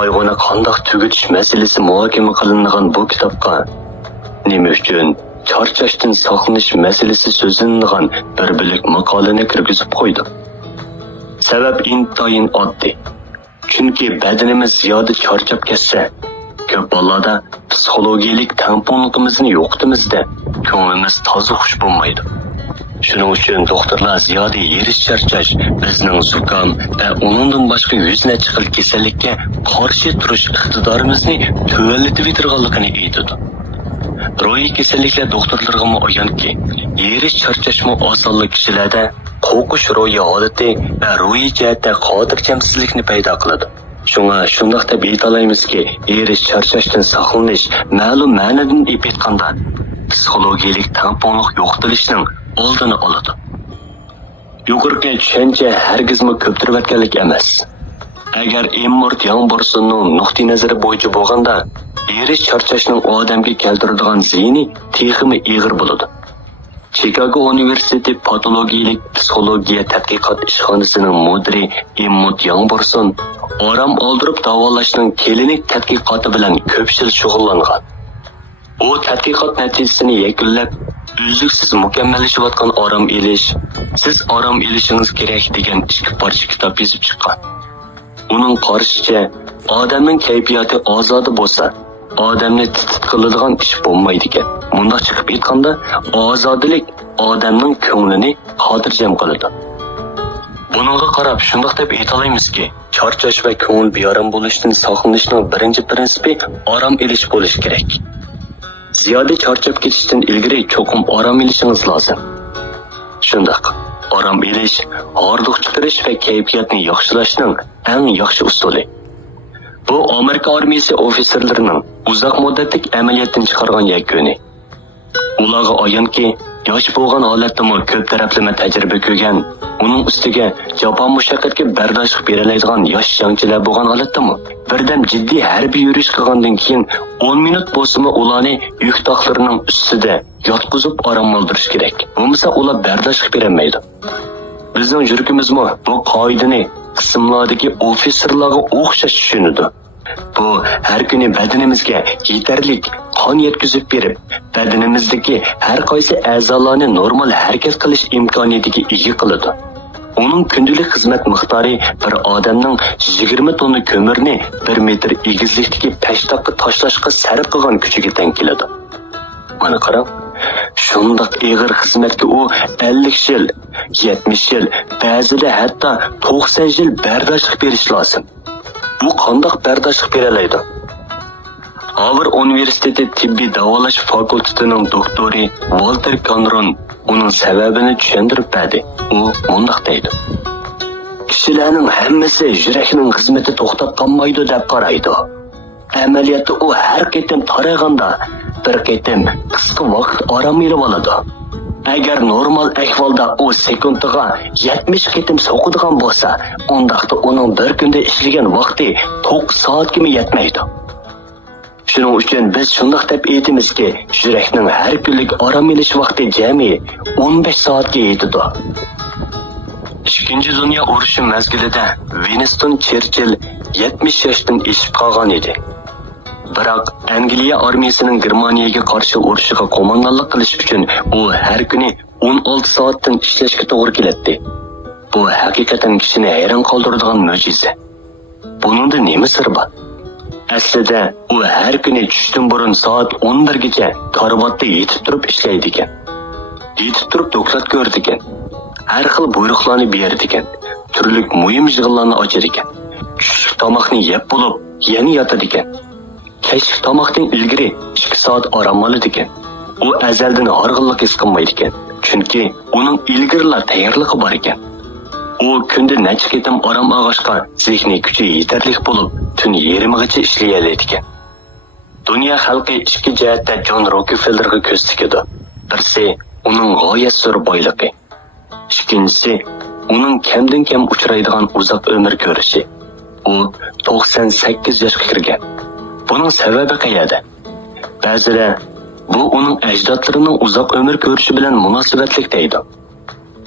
qayg'uni qandoq tugutish masalasi muhokama qilingan bu kitobga nima uchun charchashdan saqlanish masalasi so'zlangan bir bo'lik maqolani kirgizib qo'ydim. Sabab intayin oddiy. Chunki badanimiz ziyoda charchab ketsa, ko'p ballada psixologiyalik tamponligimizni yo'qtimizda, ko'nglimiz toza xush bo'lmaydi. Shuning uchun doktorlar ziyoda yerish charchash bizning zukam va uningdan boshqa yuz necha xil kasallikka qarshi turish iqtidorimizni tuvallatib yitirganligini aytadi. Ruhiy kasalliklar doktorlarga ayonki, yerish charchashmi osonli kishilarda qo'rqish ruhiy holati va ruhiy jihatda xotirjamsizlikni paydo qiladi. Shundoq deb aytalamizki, yerish charchashdan saqlanish ma'lum ma'nodan aytganda psixologiyalik tamponlik yo'qotilishning oldini oladi. Yuqorqi tushuncha hargizmi ko'ptirayotganlik emas. Agar Emmort Youngborsonning nuqtai nazari bo'yicha bo'lganda, yerish charchashning odamga keltiradigan ziyni texmi ig'ir bo'ladi. Chicago Universiteti patologiyalik psixologiya tadqiqot ishxonasining mudiri Emmort Youngborson orom oldirib davolashning klinik tadqiqoti bilan ko'p yil shug'ullangan. U tadqiqot natijasini yakunlab, uzluksiz mukammallashayotgan orom elish, siz orom elishingiz kerak degan ikki parcha kitob yozib chiqqan. Uning qarashicha, odamning kayfiyati ozodi bo'lsa, odamni titit qiladigan ish bo'lmaydi ekan. Bundoq chiqib aytganda, ozodilik odamning ko'nglini xotirjam qiladi. Buningga qarab shundoq deb aytalamizki, charchash va ko'ngil beorom bo'lishdan saqlanishning birinchi prinsipi orom elish bo'lishi kerak. Ziyoda charchab ketishdan ilgari cho'qim orom elishingiz lozim. Shundoq, orom elish, og'riq chiqarish va kayfiyatni yaxshilashning eng yaxshi usuli. Bu Amerika armiyasi ofitserlarining uzoq muddatlik amaliyotdan chiqargan yakuni. Ularga ayonki, yosh bo'lgan holatda ko'p taraflama tajriba ko'rgan, uning ustiga jafo mushaqqatga bardoshlik beroladigan yosh jangchilar bo'lgan holatda birdan jiddiy harbiy yurish qilgandan keyin 10 minut bo'lsa ularni yuk taqlarining ustida yotqizib orom oldirish kerak. Bo'lmasa ular bardoshlik berolmaydi. Bizning yuragimizmi bu qoidani qismlardagi ofitserlarga o'xshash tushunadi. Bu har kuni badanimizga yetarlik qon yetkazib berib, badanimizdagi har qaysi a'zolarni normal harakat qilish imkoniyatiga ega qiladi. Uning kundalik xizmat miqdori bir odamning 20 tonna ko'mirni 1 metr egizlikdagi pashtoqqa tashlashga sarf qilgan kuchiga teng keladi. Mana qarang, shundoq ig'ir xizmatga u 50 yil, 70 yil, ba'zida hatto 90 yil bardoshlik berish lozim. Bu qandoq bardoshlik beralaydi? Harvard Universiteti tibbiy davolash fakultetining doktori Walter Conron uning sababini tushuntirib berdi. U mundaq deydi: kishilarning hammasi yurakning xizmati to'xtab qolmaydi deb qaraydi. Amaliyotda u har qitim tarag'anda bir qitim qisqa vaqt orom olib oladi. Agar normal ahvolda u sekundiga 70 qitim so'qadigan bo'lsa, undaqda uning bir kunda ishlagan vaqti 9 soatga yetmaydi. Shuning uchun biz shundoq deb aytamizki, yurakning har kunlik orom olish vaqti jami 15 soatga yetadi. Ikkinchi dunyo urushi mezgilida Winston Churchill 70 yoshdan eshib qolgan edi. Biroq Angliya armiyasining Germaniyaga qarshi urushiga qo'mondonlik qilish uchun u har kuni 16 soatdan ishlashga to'g'ri keladi. Bu haqiqatan kishini hayron qoldiradigan mo'jiza. Buningda nima sir bor? Aslida u har kuni tushdan burun soat 11 gacha karvatda yetib turib ishlaydi ekan. Yetib turib doklad ko'rdi ekan. Har xil buyruqlarni berdi ekan. Turli muhim yig'inlarni ochar ekan. Tushlik tomoqni yeb bo'lib, yana yotadi ekan. Kechki tomoqdan ilgari 2 soat orom oladi ekan. U azaldan horg'inlik his qilmaydi ekan. Chunki uning ilgirlar tayyorligi bor ekan. U kunda necha qitim orom olg'ashqa zehniy kuchi yetarli bo'lib, tun yarimigacha ishlayoladi ekan. Dunyo xalqi ikki jihatda John Rockefellerga ko'z tikadi. Birisi uning g'oyat zo'r boyligi. Ikkinchisi uning kamdan kam uchraydigan uzoq umr ko'rishi. U 98 yoshga kirgan. Buning sababi qayerda? Ba'zilar bu uning ajdodlarining uzoq umr ko'rishi bilan munosabatlik deydi.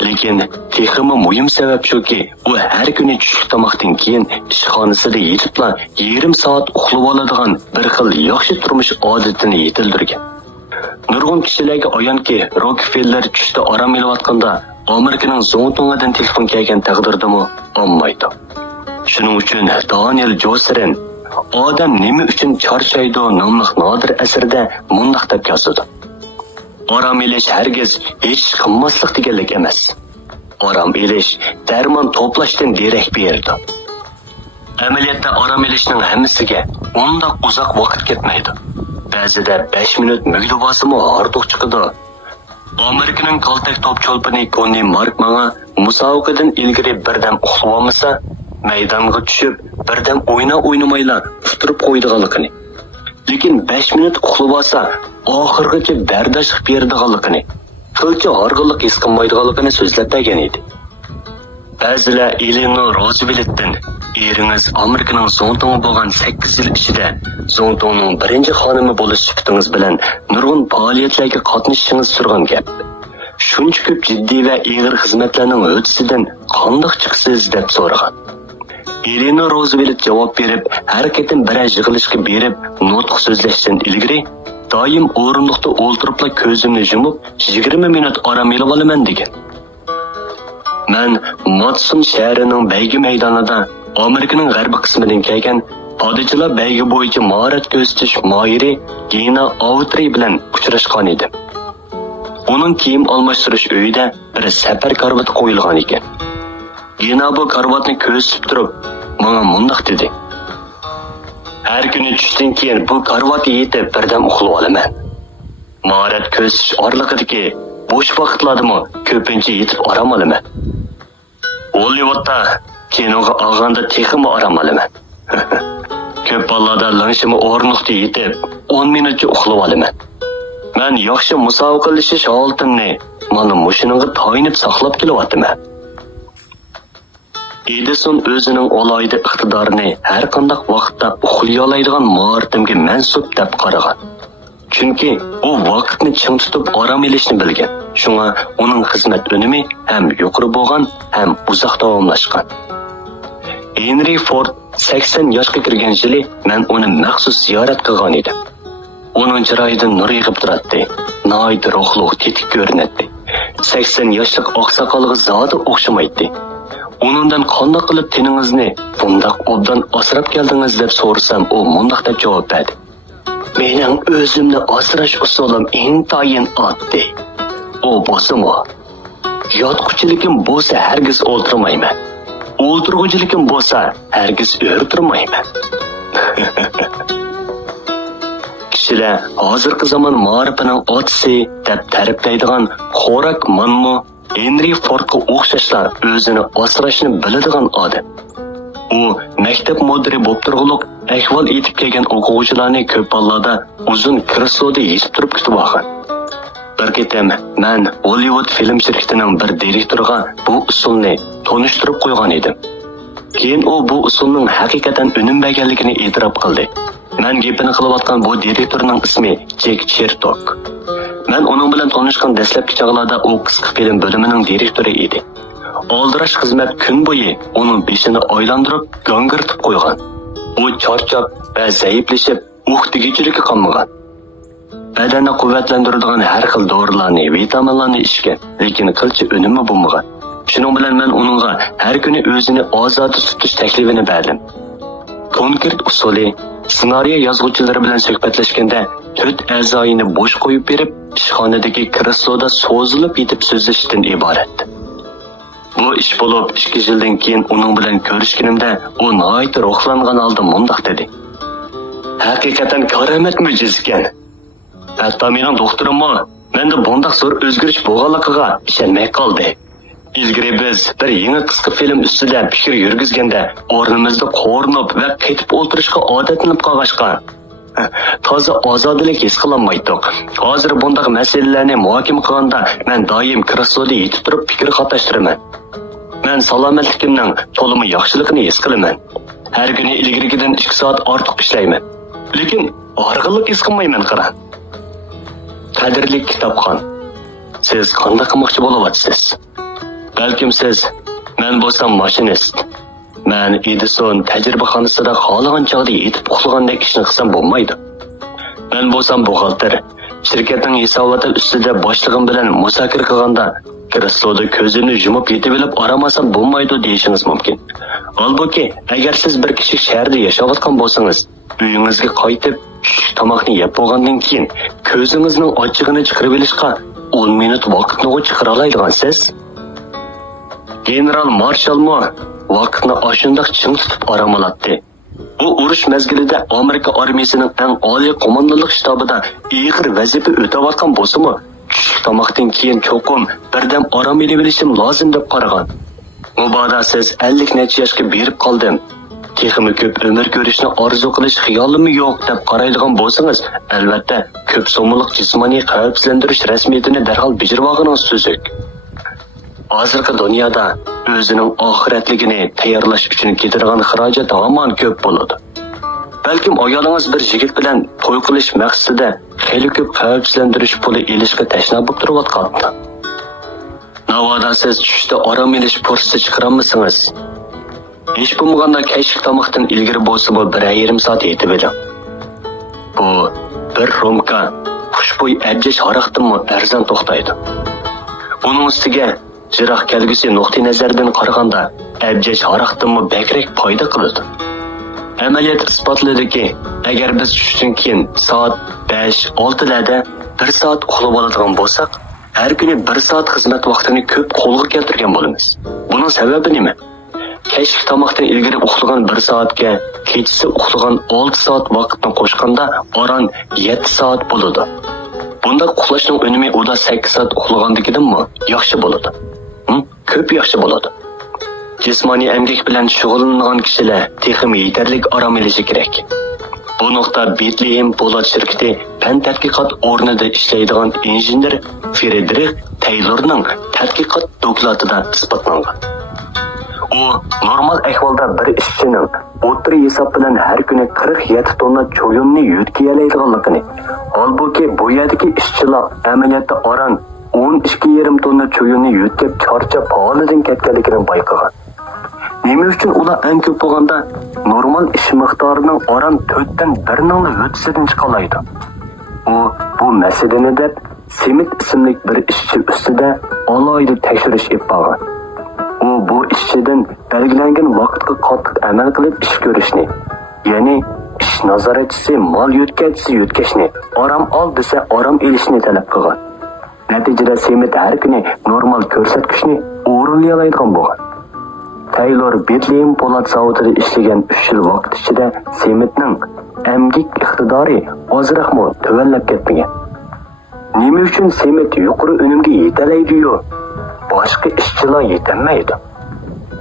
Lekin texmi muhim sabab shuki, u har kuni tushlik tomoqdan keyin ishxonasida yetibla yarim soat uxlab oladigan bir xil yaxshi turmush odatini yetildirgan. Nurg'un kishilarga ayonki, Rockefeller tushda orom olayotganda Amerikaning Zontonidan telefon kelgan taqdirdami olmaydi. Shuning uchun Daniel Joserin Odam nima uchun charchaydi nomli nodir asarda mundaq deb yozadi. Orom elish hargiz hech qilmaslik deganlik emas. Orom elish darmon to'plashdan derak berdi. Amaliyotda orom elishning hammasiga undaq uzoq vaqt ketmaydi. Ba'zida 5 minut mugdi bosimi ortiq chiqadi. Amerikaning kaltak top cho'lpini Connie Mark manga musobaqadan ilgari birdam uxlab olmasa, maydonga tushib birdam o'ynamayla utirib qo'ydiganligini. Lekin 5 minut uxlab olsa, oxirgacha bardashlik berdiganligini, qilcha horg'inlik his qilmaydiganligini so'zlab bergan edi. Ba'zilar Eleanor Roosevelt'dan eringiz Amerikaning Zontoni bo'lgan 8 yil ichida Zontonning birinchi xonimi bo'lish sifatingiz bilan nurg'un faoliyatlarga qatnashishingiz surgan gap. Shuncha ko'p jiddiy va og'ir xizmatlarning o'tisidan qandoq chiqsiz deb so'ragan. Eleanor Roosevelt javob berib, harakatin birar yig'ilishga berib, nutq so'zlashdan ilgari doim o'rindiqda o'ltiribla ko'zimni yumib 20 minut orom olib olaman degan. Men Madison shahrining Baygi maydonida Amerikaning g'arbiy qismidan kelgan Podichilar baygi bo'yicha mahorat ko'rsatish mohiri Gina Autry bilan uchrashgan edim. Uning kiyim almashtirish uyida bir safar karvati qo'yilgan ekan. Gina bu karvatni ko'rsatib turib, menga mundaq dedi. Har kuni tushdan keyin bu karvatga yetib birdam uxlab olaman. Mahorat ko'rsatish orlig'idagi bo'sh vaqtlardimi ko'pincha yetib orom olaman. Hollywoodda kinoga olganda texmi orom olaman. Ko'p ballada langshimi o'rniqda yetib 10 minutcha uxlab olaman. Men yaxshi musobaqalashish holatimni mana mushuninga tayinib saqlab kelyapman. Edison o'zining olayda iqtidorini har qanday vaqtda uxlay oladigan mahoratimga mansub deb qaragan. Chunki u vaqtni ching tutib orom olishni bilgan. Shunga uning xizmat unumi ham yuqori bo'lgan, ham uzoq davomlashgan. Henry Ford 80 yoshga kirgan yili men uni maxsus ziyorat qilgan edim. Uning chiroyidan nur yig'ib turardi. Noyda ruhli tetik ko'rinardi. 80 yoshlik oqsoqolga zodi o'xshamaydi. Uningdan qanday qilib teningizni bundoq obdan asrab keldingiz deb so'rasam, u mundaq deb javob berdi. Mening o'zimni asrash usulim intayin oddiy. U bo'lsa-mu, yotquchilikim bo'lsa hargiz o'ltirmayman. O'ltirg'uchilikim bo'lsa hargiz o'rtirmayman. Kishilar hozirgi zamon ma'rifining otisi deb ta'riflaydigan Xorak Manmo Henry Fordga o'xshashlar o'zini asrashni biladigan odam. U maktab mudiri bo'lib turg'uliq ahvol etib kelgan o'quvchilarni ko'p ballada uzun kresloda yetib turib kutib olgan. Bir ketam men Hollywood film shirkatining bir direktoriga bu usulni tanishtirib qo'ygan edim. Keyin u bu usulning haqiqatan unum berganligini e'tirof qildi. Men gapini qilayotgan bu direktorning ismi Jack Chertok. Men uning bilan tanishgan dastlabki chog'larda u qisqa film bo'limining direktori edi. Oldirash xizmat kun bo'yi uning beshini aylantirib, gangirtib qo'ygan. U charchab va zaiflashib, uxtigichilikka qolmagan. Badanni quvvatlantiradigan har xil dorilarni, vitaminlarni ichgan, lekin qilcha unumi bo'lmagan. Shuning bilan men uningga har kuni o'zini ozod tutish taklifini berdim. Konkret usuli ssenariy yozuvchilari bilan suhbatlashganda 4 a'zoyini bo'sh qo'yib berib, ishxonadagi kresloda so'zilib yetib so'zlashdan iborat. Bu ish bo'lib 2 yildan keyin uning bilan ko'rishganimda u nihoyat ruhlangan holda mundaq dedi. Haqiqatan karamat mo'jiz ekan. Hatto mening doktorimmi menda bundoq zo'r o'zgarish bo'lganligiga ishonmay qoldi. Ilgari biz bir yangi qisqa film ustida fikr yurgizganda o'rnimizda qo'rinib va ketib o'tirishga odatlanib qolg'ashqa toza ozodlik his qilolmaydik. Hozir bundoq masalalarni muhokama qilganda men doim kresloda yetib turib fikr qatnashtiraman. Men salomatligimning to'limi yaxshiligini his qilaman. Har kuni ilgarigidan 2 soat ortiq ishlayman. Lekin og'riqlik his qilmayman qaran. Qadrli kitobxon, siz qanday qilmoqchi bo'lyapsiz? Balkim siz, men bo'lsam mashinist. Men Edison tajribaxonasida xohlagan chog'da yetib uxlagandek ishni qilsam bo'lmaydi. Men bo'lsam buxgalter. Shirkatning hisoboti ustida boshlig'im bilan muzokara qilganda kresloda ko'zimni yumib yetib olib aramasam bo'lmaydi deyishingiz mumkin. Holbuki, agar siz bir kishi shaharda yashayotgan bo'lsangiz, uyingizga qaytib, tushlik tomoqni yeb bo'lgandan keyin ko'zingizning ochig'ini chiqarib olishga 10 minut vaqtni chiqara oladigansiz. General Marshallmo vaqtni ashundoq ching tutib aramolatdi. Bu urush mezgilida Amerika armiyasining eng oliy qo'mondonlik shtabida ig'ir vazifa o'tayotgan bo'lsa-mu, tushlik tomoqdan keyin cho'qim birdam aram olishim lozim deb qaragan. Mubodo siz 50 necha yoshga berib qoldim. Texmi ko'p umr ko'rishni orzu qilish xiyolimmi yo'q deb qaraydigan bo'lsangiz, albatta ko'p so'mlik jismoniy xavfsizlantirish rasmiyatini darhol bijirib olganingiz tuzuk. Hozirgi dunyoda o'zining oxiratligini tayyorlash uchun ketirgan xarajat hamon ko'p bo'ladi. Balkim ayolingiz bir yigit bilan to'y qilish maqsadida xeyli ko'p xavfsizlantirish puli elishga tashna bo'lib turayotgandi. Navoda siz tushda orom olish fursati chiqaramisiz? Hech bo'lmaganda kechki tomoqdan ilgari bo'lsa bu 1,5 soat yetib edi. Bu bir romka xushbo'y abjash haraqdanmi arzon to'xtaydi. Uning ustiga jiroq kelgusi nuqtai nazardan qaraganda abjash haraqdanmi bakrak foyda qiladi. Amaliyot isbotladiki, agar biz tushdan keyin soat 5-6 larda 1 soat uxlab oladigan bo'lsak, har kuni 1 soat xizmat vaqtini ko'p qo'lga keltirgan bo'lamiz. Buning sababi nima? Kechki tomoqdan ilgari uxlagan 1 soatga kechasi uxlagan 6 soat vaqtni qo'shganda oran 7 soat bo'ladi. Bunda uxlashning unumi uda 8 soat uxlagandagidanmi yaxshi bo'ladi. Ko'p yaxshi bo'ladi. Jismoniy emgak bilan shug'ullangan kishilar texnik yetarlik arom olishi kerak. Bu nuqta Bethlehem Polat shirkati fan tadqiqot o'rnida ishlaydigan injener Frederick Taylorning tadqiqot dokladida isbotlangan. U normal ahvolda bir ishchining o'tri hisob bilan har kuni 47 tonna cho'yinni yutkiyalaydiganligini, holbuki bu yerdagi ishchilar amaliyotda oran 12,5 tonna cho'yinni yutkab charchab holidan ketganligini bayqagan. Nima uchun ular eng ko'p bo'lganda normal ish miqdorining oran 4 dan 1 o'tisidan chiqalaydi? U bu masalani deb Semit ismli bir ishchi ustida alohida tekshirish epag'an. U bu ishchidan belgilangan vaqtga qattiq amal qilib ish ko'rishni, ya'ni ish nazoratchisi mol yutkazishni yutkashni, orom ol desa orom elishni talab qilgan. Natijada Semit har kuni normal ko'rsatkichni o'rinlay oladigan bo'lgan. Taylor Bethlehem Polat zavodida ishlagan 3 yil vaqt ichida Semitning emgak iqtidori ozroqmi tuvallab ketmagan. Nima uchun Semit yuqori unumga yetalaydi-yu, boshqa ishchilar yetanmaydi?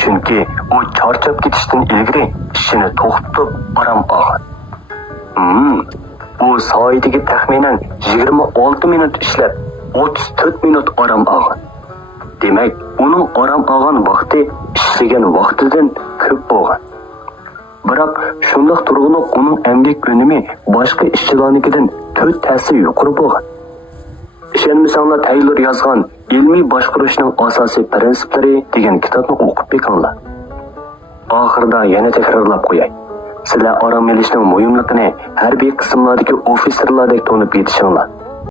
Chunki u charchab ketishdan ilgari ishini to'xtatib orom olgan. U soatiga taxminan 26 minut ishlab 34 minut orom olgan. Demak, uning orom olgan vaqti ishlagan vaqtidan ko'p bo'lgan. Biroq shundoq turg'unib uning emgak unumi boshqa ishchilarnikidan 4 ta'sir yuqori bo'lgan. Ishonmasanglar Taylor yozgan ilmiy boshqarishning asosiy prinsiplari degan kitobni o'qib bekinglar. Oxirida yana takrorlab qo'yay. Sizlar orom olishning muhimligini harbiy qismlardagi ofitserlardek to'nib yetishinglar.